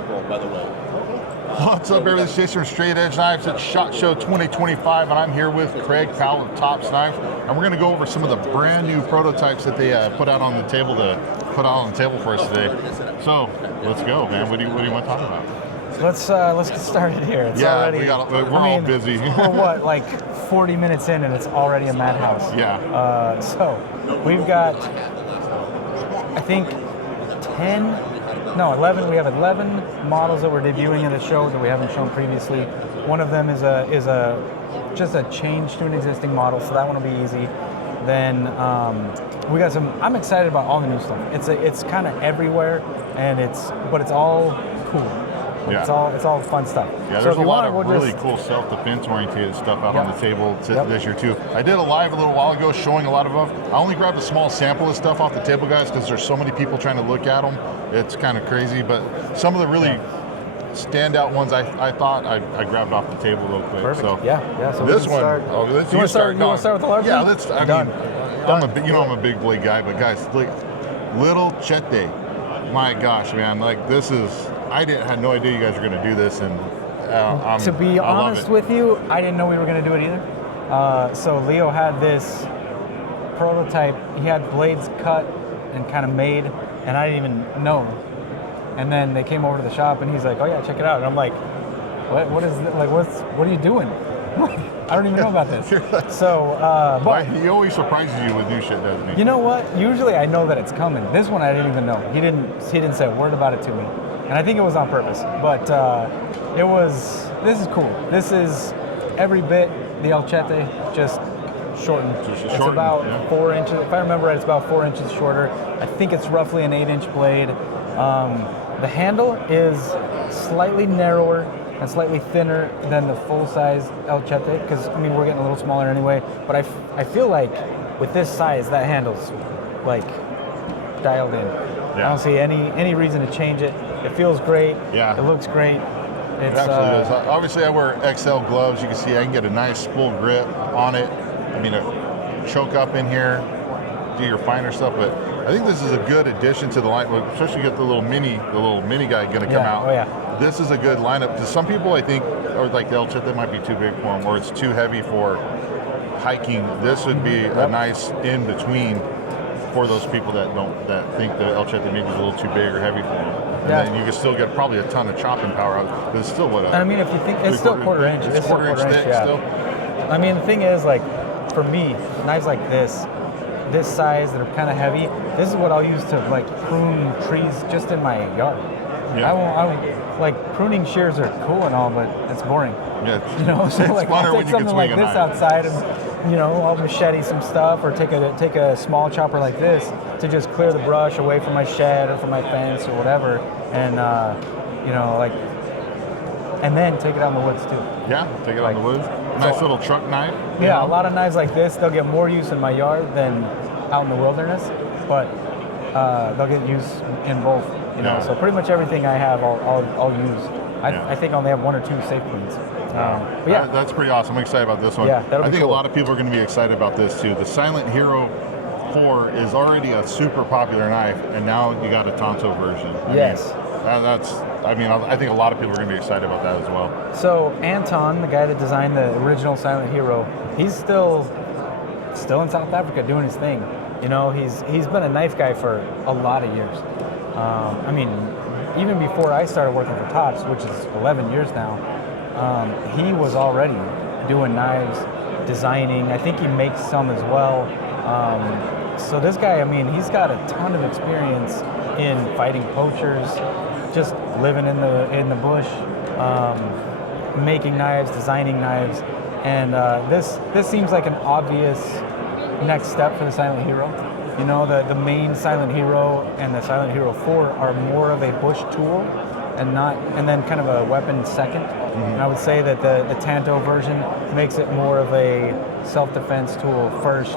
April, by the way. What's up, everybody? This is Jason from Straight Edge Knives at Shotshow 2025, and I'm here with Craig Powell of Tops Knives, and we're going to go over some of the brand new prototypes that they put out on the table for us today. So let's go, man. What do you want to talk about? Let's get started here. It's yeah, already, we're all busy. We're what, like 40 minutes in, and it's already a madhouse. Yeah. So we've got, I think, 11. We have 11 models that we're debuting at the show that we haven't shown previously. One of them is just a change to an existing model, so that one will be easy. Then we got some. I'm excited about all the new stuff. It's kind of everywhere, but it's all cool. Yeah. It's all fun stuff. Yeah, there's a lot of really cool self-defense oriented stuff out on the table this year too. I did a live a little while ago showing a lot of them. I only grabbed a small sample of stuff off the table, guys, because there's so many people trying to look at them. It's kind of crazy, but some of the really standout ones I thought I grabbed off the table real quick. Perfect. So yeah. So this one. start. Oh, let's you want to start with the large one? Yeah, let's. I Done. mean, I'm a big blade guy, but guys, look, little Chete. My gosh, man! Like this is. I had no idea you guys were going to do this, and to be honest with you, I didn't know we were going to do it either. So Leo had this prototype. He had blades cut and kind of made, and I didn't even know. And then they came over to the shop, and he's like, "Oh yeah, check it out." And I'm like, "What is it? Like what are you doing?" I don't even know about this. So, but he always surprises you with new shit, doesn't he? You know what? Usually I know that it's coming. This one I didn't even know. He didn't say a word about it to me. And I think it was on purpose, but this is cool. This is every bit the El Chete, just shortened. It's about 4 inches. If I remember right, it's about 4 inches shorter. I think it's roughly an 8-inch blade. The handle is slightly narrower and slightly thinner than the full-size El Chete, because I mean we're getting a little smaller anyway. But I feel like with this size, that handle's like dialed in. I don't see any reason to change it. It feels great. Yeah. It looks great. It absolutely does. Obviously, I wear XL gloves. You can see I can get a nice full grip on it. I mean, choke up in here, do your finer stuff. But I think this is a good addition to the line, especially get the little mini guy going to come out. Oh yeah. This is a good lineup. Because some people, I think, or like the El Chete might be too big for them, or it's too heavy for hiking. This would be a nice in between for those people that think the El Chete maybe is a little too big or heavy for them. And then you can still get probably a ton of chopping power out. But it's still what? I mean, if you think it's still quarter inch. It's quarter inch thick still. I mean, the thing is, like, for me, knives like this size that are kind of heavy, this is what I'll use to like prune trees just in my yard. Yeah. I won't like pruning shears are cool and all, but it's boring. Yeah. You know, so it's like funner I'll when take you can something swing like a this knife. outside and I'll machete some stuff or take a small chopper like this to just clear the brush away from my shed or from my fence or whatever, and and then take it out in the woods too. Yeah, take it out in the woods. Nice little truck knife. Yeah, a lot of knives like this, they'll get more use in my yard than out in the wilderness, but they'll get use in both. You know, so pretty much everything I have, I'll use. I think I only have 1 or 2 safe cleans. But yeah, that's pretty awesome. I'm excited about this one. Yeah, I think a lot of people are going to be excited about this too. The Silent Hero 4 is already a super popular knife, and now you got a Tonto version. I think a lot of people are going to be excited about that as well. So Anton, the guy that designed the original Silent Hero, he's still in South Africa doing his thing. You know, he's been a knife guy for a lot of years. I mean, even before I started working for Tops, which is 11 years now, he was already doing knives, designing. I think he makes some as well. So this guy, I mean, he's got a ton of experience in fighting poachers, just living in the bush, making knives, designing knives, and this seems like an obvious next step for the Silent Hero. You know, the main Silent Hero and the Silent Hero 4 are more of a bush tool and then kind of a weapon second. And I would say that the Tanto version makes it more of a self-defense tool first,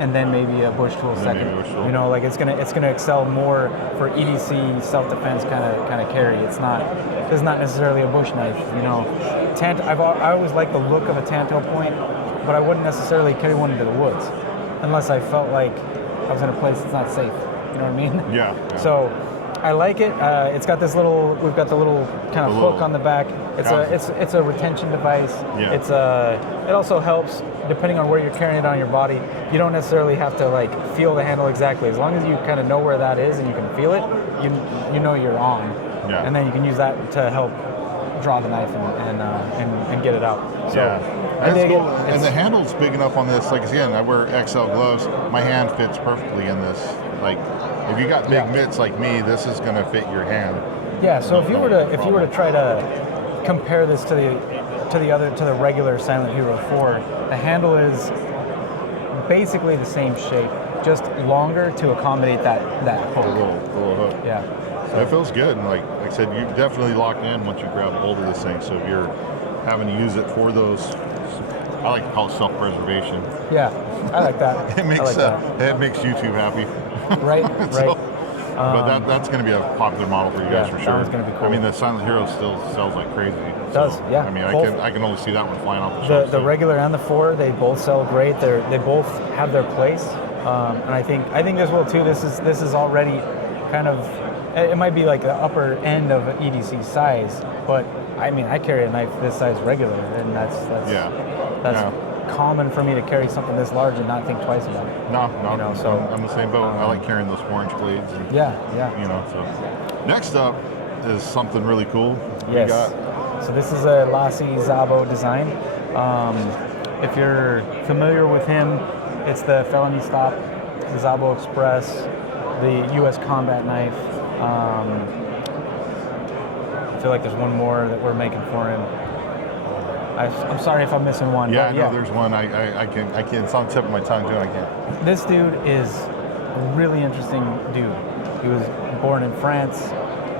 and then maybe a bush tool second. You know, like it's gonna excel more for EDC self-defense kind of carry. It's not necessarily a bush knife. You know, I always like the look of a Tanto point, but I wouldn't necessarily carry one into the woods unless I felt like I was in a place that's not safe. You know what I mean? Yeah. So I like it. It's got this little. We've got the little kind of hook on the back. It's a retention device. Yeah. It also helps depending on where you're carrying it on your body. You don't necessarily have to like feel the handle exactly. As long as you kind of know where that is and you can feel it, you know you're on. Yeah. And then you can use that to help draw the knife and get it out. So I dig cool. it. And the handle's big enough on this. Like again, I wear XL gloves. My hand fits perfectly in this. Like if you got big mitts like me, this is going to fit your hand. Yeah. So if you were to try to compare this to the regular Silent Hero 4, the handle is basically the same shape, just longer to accommodate that hook. A little hook. Yeah. So it feels good, and like I said, you definitely locked in once you grab hold of this thing. So if you're having to use it for those, I like to call it self-preservation. Yeah, I like that. It makes YouTube happy. Right, So, right. But that's going to be a popular model for you guys for sure. That one's going to be cool. I mean, the Silent Hero still sells like crazy. It does, yeah. I mean, Both, I can only see that one flying off the shelves. The regular and the 4, they both sell great. They both have their place, and I think this will too. This is already kind of. It might be like the upper end of an EDC size, but I mean, I carry a knife this size regular, and that's common for me to carry something this large and not think twice about it. No, you know, so I'm the same boat. I like carrying those 4-inch blades. And, yeah. You know, so next up is something really cool. Yes. So this is a Lassie Szabo design. If you're familiar with him, it's the Felony Stop, the Szabo Express, the U.S. combat knife. I feel like there's one more that we're making for him. I'm sorry if I'm missing one. Yeah, no, there's one. I can't. It's on the tip of my tongue too. I can't. This dude is a really interesting dude. He was born in France.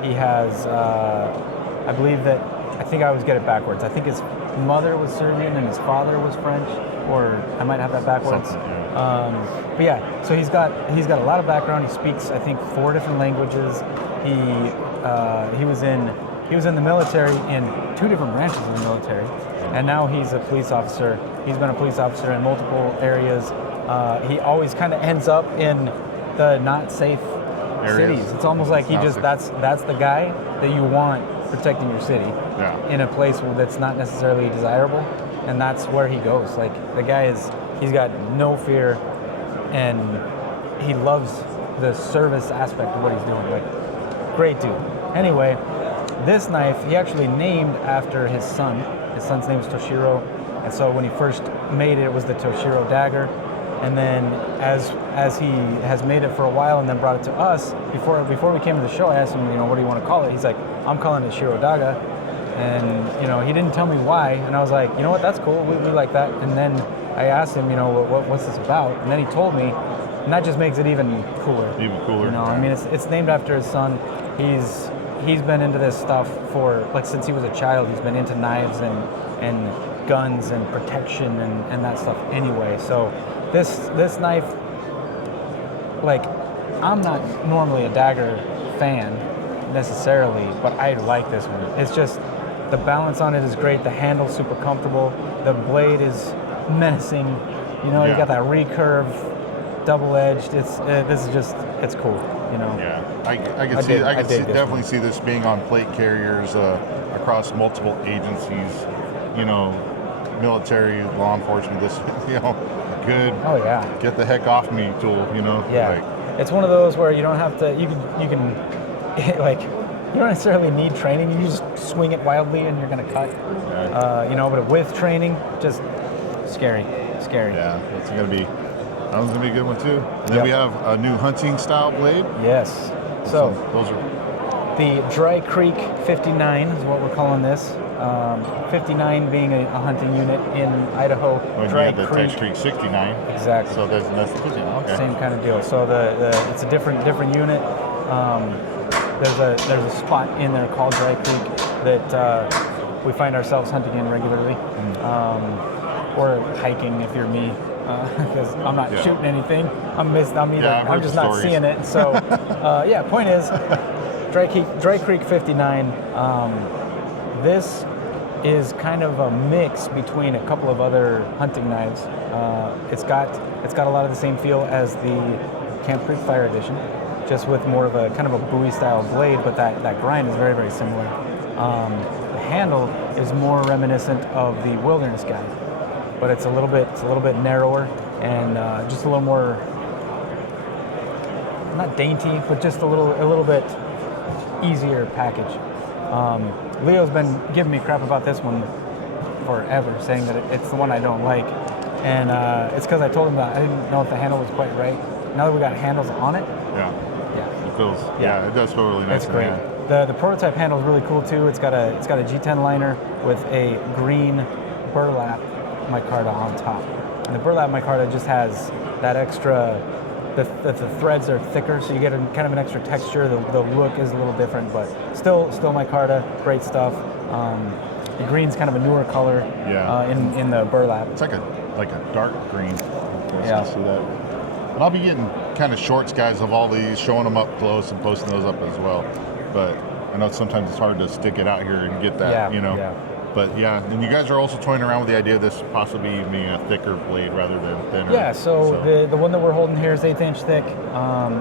He has, I believe that. I think I always get it backwards. I think his mother was Serbian and his father was French, or I might have that backwards. But yeah, so he's got a lot of background. He speaks, I think, 4 different languages. He was in the military in 2 different branches of the military, and now he's a police officer. He's been a police officer in multiple areas. He always kind of ends up in the not safe cities. It's almost like that's the guy that you want protecting your city in a place that's not necessarily desirable, and that's where he goes. Like the guy he's got no fear, and he loves the service aspect of what he's doing. Like, great dude. Anyway, this knife he actually named after his son. His son's name is Toshiro, and so when he first made it, it was the Toshiro dagger. And then as he has made it for a while and then brought it to us, before we came to the show, I asked him, what do you want to call it? He's like, I'm calling it Shiro Daga. And, he didn't tell me why. And I was like, you know what, that's cool. We like that. And then I asked him, what's this about? And then he told me, and that just makes it even cooler. Even cooler. I mean, it's named after his son. He's been into this stuff for, like, since he was a child. He's been into knives and guns and protection and that stuff anyway. So this knife, like, I'm not normally a dagger fan necessarily, but I like this one. It's just, the balance on it is great. The handle's super comfortable. The blade is menacing. You got that recurve, double-edged. It's cool. Yeah, I can definitely see this being on plate carriers across multiple agencies. Military, law enforcement. This, good. Oh yeah. Get the heck off me tool. Yeah. It's one of those where you don't have to. You can like, you don't necessarily need training. You just swing it wildly and you're gonna cut. Yeah. But with training, just scary. Yeah, that one's gonna be a good one too. And then we have a new hunting style blade. Yes. So those are the Dry Creek 59 is what we're calling this. 59 being a hunting unit in Idaho. Dry Creek. The Creek 69. Exactly. So that's okay. Same kind of deal. So it's a different unit. There's a spot in there called Dry Creek that we find ourselves hunting in regularly, or hiking if you're me, because I'm not shooting anything. I'm just not seeing it. So point is, Dry Creek 59. This is kind of a mix between a couple of other hunting knives. It's got a lot of the same feel as the Camp Creek Fire Edition. just with more of a kind of a Bowie style blade, but that grind is very, very similar. The handle is more reminiscent of the Wilderness Guide, but it's a little bit narrower and just a little more, not dainty, but just a little bit easier package. Leo's been giving me crap about this one forever, saying that it's the one I don't like, and it's because I told him that I didn't know if the handle was quite right. Now that we got handles on it, yeah, it feels, it does feel really nice. It's great. The prototype handle is really cool too. It's got a G10 liner with a green burlap micarta on top, and the burlap micarta just has that extra. The threads are thicker, so you get kind of an extra texture. The look is a little different, but still micarta, great stuff. The green's kind of a newer color in the burlap. It's like a dark green. Yeah. See that? And I'll be getting kind of shorts, guys, of all these, showing them up close and posting those up as well. But I know sometimes it's hard to stick it out here and get that, Yeah. But and you guys are also toying around with the idea of this possibly being a thicker blade rather than thinner. Yeah, so the one that we're holding here is 1/8 inch thick.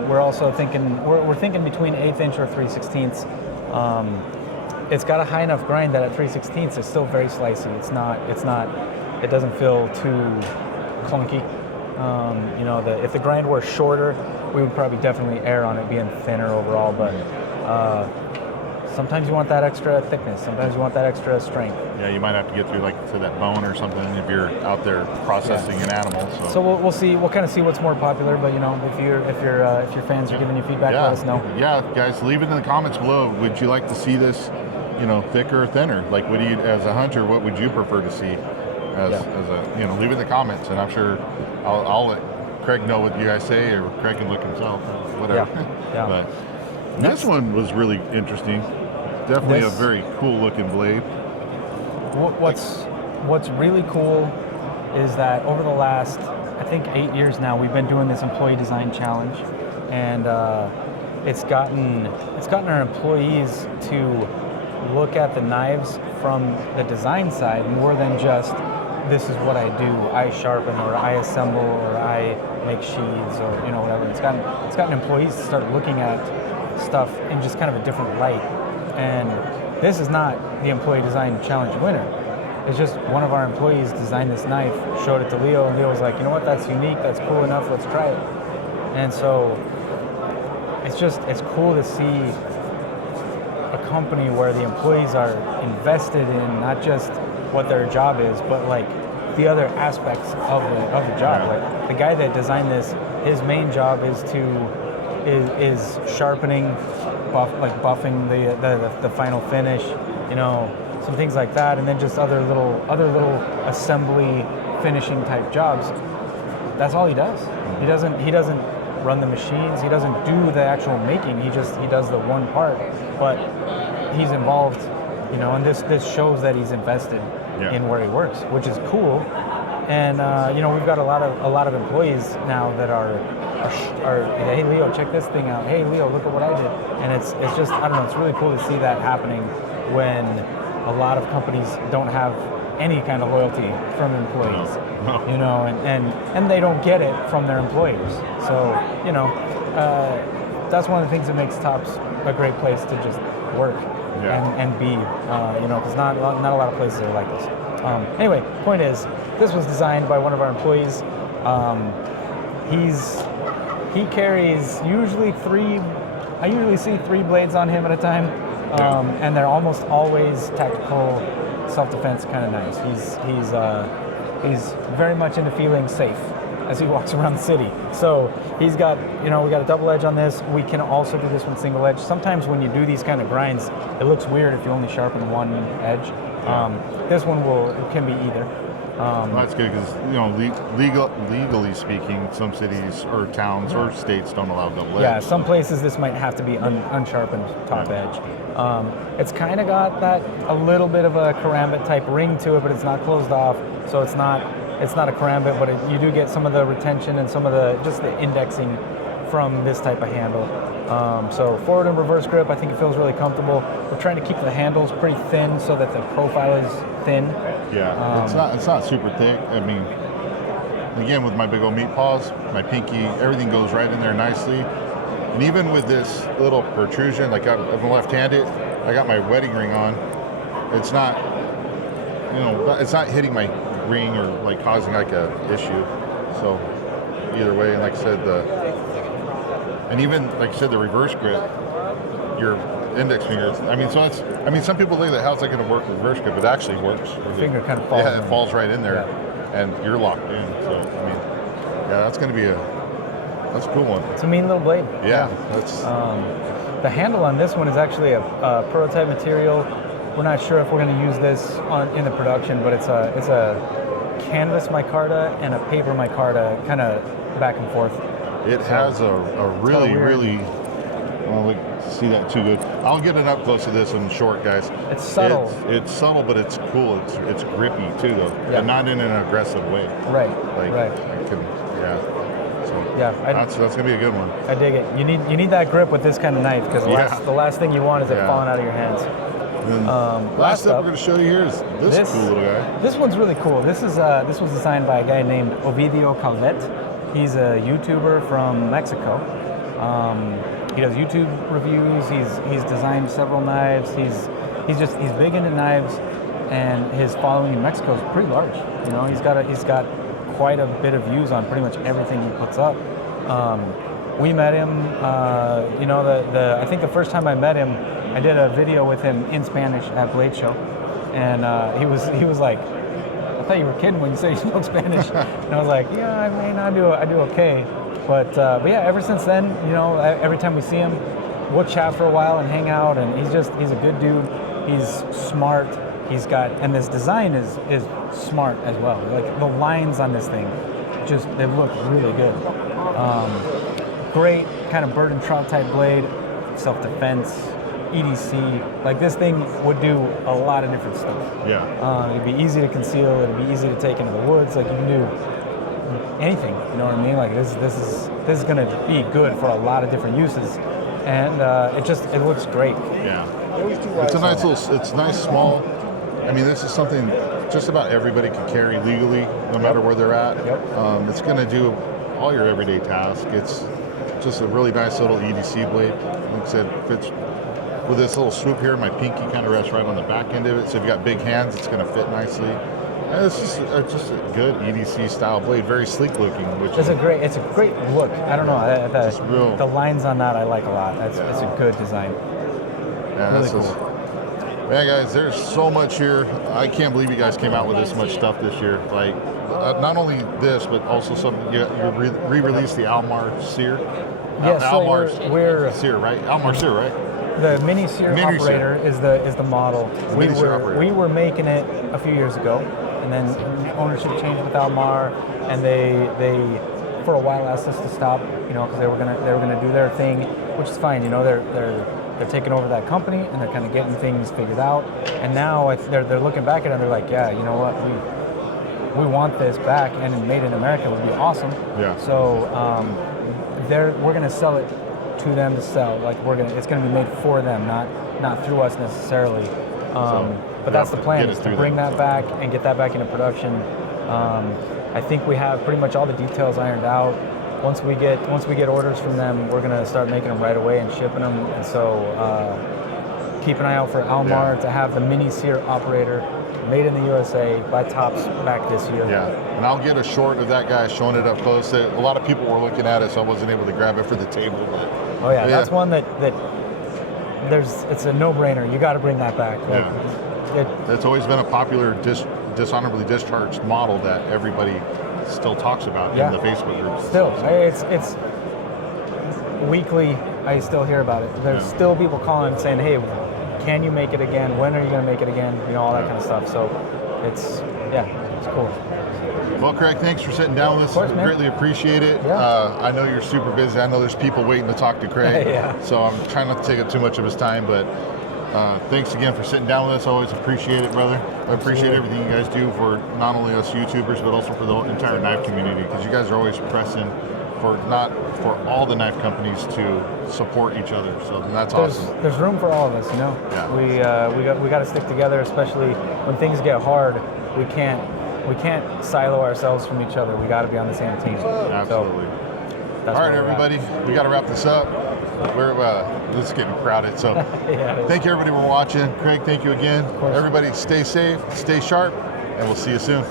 We're also thinking we're thinking between 1/8 inch or 3/16. It's got a high enough grind that at 3/16 it's still very slicey. It doesn't feel too clunky. If the grind were shorter, we would probably definitely err on it being thinner overall, but sometimes you want that extra thickness. Sometimes you want that extra strength. Yeah, you might have to get through to that bone or something if you're out there processing an animal. So we'll see. We'll kind of see what's more popular. But if your fans are giving you feedback, let us know. Yeah, guys, leave it in the comments below. Would you like to see this, thicker or thinner? Like, what do you, as a hunter, what would you prefer to see? Leave it in the comments, and I'm sure I'll let Craig know what you guys say, or Craig can look himself, whatever. Yeah. But this one was really interesting. Definitely a very cool looking blade. What's really cool is that over the last, I think 8 years now, we've been doing this employee design challenge, and it's gotten our employees to look at the knives from the design side more than just this is what I do. I sharpen, or I assemble, or I make sheaths, or whatever. It's gotten employees to start looking at stuff in just kind of a different light. And this is not the employee design challenge winner. It's just one of our employees designed this knife, showed it to Leo, and Leo was like, you know what, that's unique, that's cool enough, let's try it. And so it's cool to see a company where the employees are invested in not just what their job is, but like the other aspects of the job. Like the guy that designed this, his main job is sharpening, buffing the final finish, some things like that, and then just other little assembly finishing type jobs. That's all he does. He doesn't run the machines. He doesn't do the actual making. He does the one part, but he's involved, and this shows that he's invested in where he works, which is cool. And we've got a lot of employees now that are hey Leo, check this thing out. Hey Leo, look at what I did. And it's just, I don't know, it's really cool to see that happening when a lot of companies don't have any kind of loyalty from employees. No. And they don't get it from their employers. So that's one of the things that makes Tops a great place to just work and be, because not a lot of places are like this. Anyway, point is, this was designed by one of our employees. He carries usually I usually see 3 blades on him at a time, and they're almost always tactical, self-defense kind of knives. He's very much into feeling safe as he walks around the city. So he's got, we got a double edge on this. We can also do this one single edge. Sometimes when you do these kind of grinds, it looks weird if you only sharpen one edge. This one can be either. Well, that's good because legally speaking, some cities or towns or states don't allow double edge. Yeah, some places this might have to be unsharpened top edge. It's kind of got that a little bit of a karambit type ring to it, but it's not closed off, so it's not a karambit, but you do get some of the retention and some of the indexing from this type of handle. So forward and reverse grip, I think it feels really comfortable. We're trying to keep the handles pretty thin so that the profile is thin. Yeah, it's not super thick. I mean, again, with my big old meat paws, my pinky, everything goes right in there nicely. And even with this little protrusion, like I'm left-handed, I got my wedding ring on. It's not, it's not hitting my ring or like causing like a issue. So either way, and like I said, and even like I said, the reverse grip, your index fingers. Some people think that how's that going to work with reverse grip? It actually works. The finger kind of falls. Yeah, it falls right in there, yeah. and you're locked in. So that's going to be that's a cool one. It's a mean little blade. Yeah, that's. The handle on this one is actually a prototype material. We're not sure if we're going to use this in the production, but it's a canvas micarta and a paper micarta, kind of back and forth. It has a really. Well, we see that too good. I'll get it up close to this one short, guys. It's subtle. It's subtle, but it's cool. It's grippy too, though, and not in an aggressive way. Right. Right. So that's gonna be a good one. I dig it. You need that grip with this kind of knife because the last thing you want is it falling out of your hands. Last step we're going to show you here is this cool little guy. This one's really cool. This was designed by a guy named Ovidio Calvet. He's a YouTuber from Mexico. He does YouTube reviews. He's designed several knives. He's big into knives, and his following in Mexico is pretty large. He's got quite a bit of views on pretty much everything he puts up. We met him. I think the first time I met him, I did a video with him in Spanish at Blade Show, and he was like, "I thought you were kidding when you said you spoke Spanish." And I was like, "Yeah, I mean, I do okay." But yeah, ever since then, every time we see him, we'll chat for a while and hang out, and he's a good dude. He's smart. And this design is smart as well. Like the lines on this thing, they look really good. Great kind of bird and trout type blade, self-defense, EDC. Like this thing would do a lot of different stuff. Yeah. It'd be easy to conceal. It'd be easy to take into the woods. Like you can do anything. You know what I mean? Like this is going to be good for a lot of different uses, and it looks great. Yeah. It's nice small. I mean, this is something just about everybody can carry legally, no matter where they're at. Yep. It's going to do all your everyday tasks. It's just a really nice little EDC blade. Like I said, fits with this little swoop here. My pinky kind of rests right on the back end of it. So if you've got big hands, it's going to fit nicely. And it's just a good EDC style blade, very sleek looking. It's a great look. I don't know. The lines on that I like a lot. It's a good design. Yeah, really cool. Man, guys, there's so much here. I can't believe you guys came out with this much stuff this year. Like, not only this, but also you re-released the Almar Sear. Yes, we're Sear, right? Almar Sear, right? The mini Sear operator is the model. We were making it a few years ago, and then ownership changed with Almar, and they for a while asked us to stop, because they were gonna do their thing, which is fine. They're taking over that company, and they're kind of getting things figured out. And now they're looking back at it, and they're like, yeah, you know what, we want this back, and made in America would be awesome. Yeah. So we're gonna sell it to them to sell. Like it's gonna be made for them, not through us necessarily. But that's the plan, is to bring that back and get that back into production. I think we have pretty much all the details ironed out. Once we get orders from them, we're gonna start making them right away and shipping them. And so keep an eye out for Almar to have the mini Sear operator made in the USA by Tops back this year. Yeah, and I'll get a short of that guy showing it up close. A lot of people were looking at it, so I wasn't able to grab it for the table. But that's one that it's a no-brainer. You got to bring that back. It's always been a popular dishonorably discharged model that everybody still talks about in the Facebook groups. Still, it's weekly. I still hear about it. There's still people calling saying, "Hey, can you make it again? When are you going to make it again?" All that kind of stuff. So it's cool. Well, Craig, thanks for sitting down with us. Of course, man. Greatly appreciate it. Yeah. I know you're super busy. I know there's people waiting to talk to Craig. So I'm trying not to take up too much of his time, but thanks again for sitting down with us. I always appreciate it, brother. I appreciate everything you guys do for not only us YouTubers, but also for the entire knife community, because you guys are always pressing for all the knife companies to support each other. So that's awesome. There's room for all of us, Yeah. We got to stick together, especially when things get hard. We can't silo ourselves from each other. We got to be on the same team. Absolutely. All right, everybody, we got to wrap this up. This is getting crowded. So thank you, everybody, for watching. Craig, thank you again. Everybody, stay safe, stay sharp, and we'll see you soon.